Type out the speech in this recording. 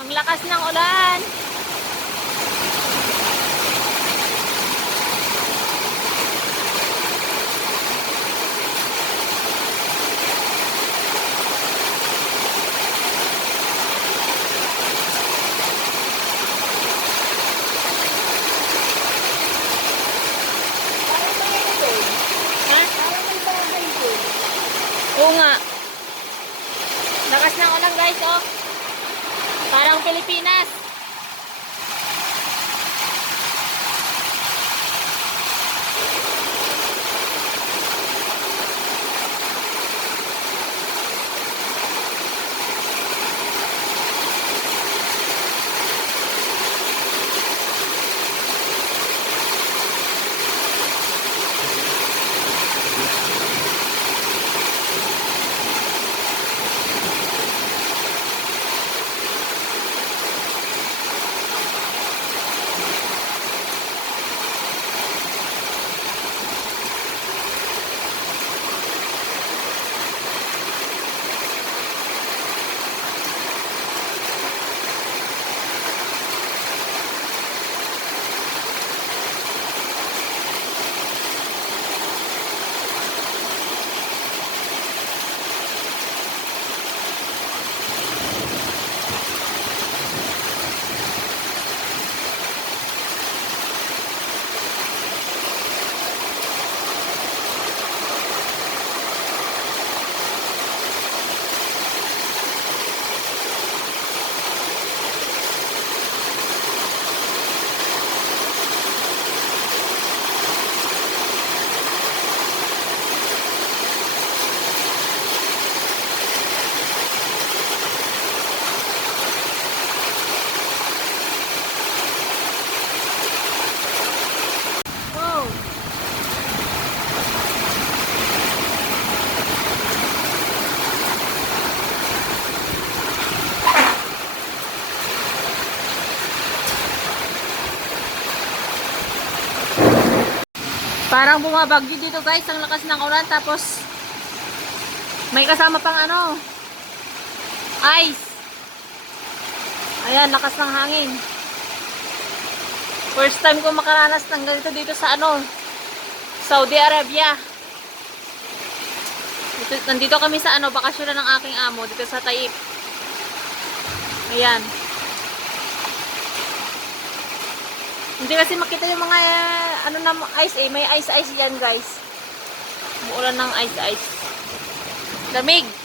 Ang lakas ng ulan. Ha? Oo nga. Lakas ng ulan guys, oh. Parang Pilipinas. Wow. Parang bumabagyo dito guys, ang lakas ng ulan, tapos may kasama pang ano, ice. Ayan, lakas ng hangin. First time ko makaranas ng ganito dito sa ano, Saudi Arabia. Nandito kami sa ano, bakasyon ng aking amo dito sa Taif. Ayan. Hindi kasi makita yung mga ano na ice may ice yan guys. Umuulan ng ice. Lamig.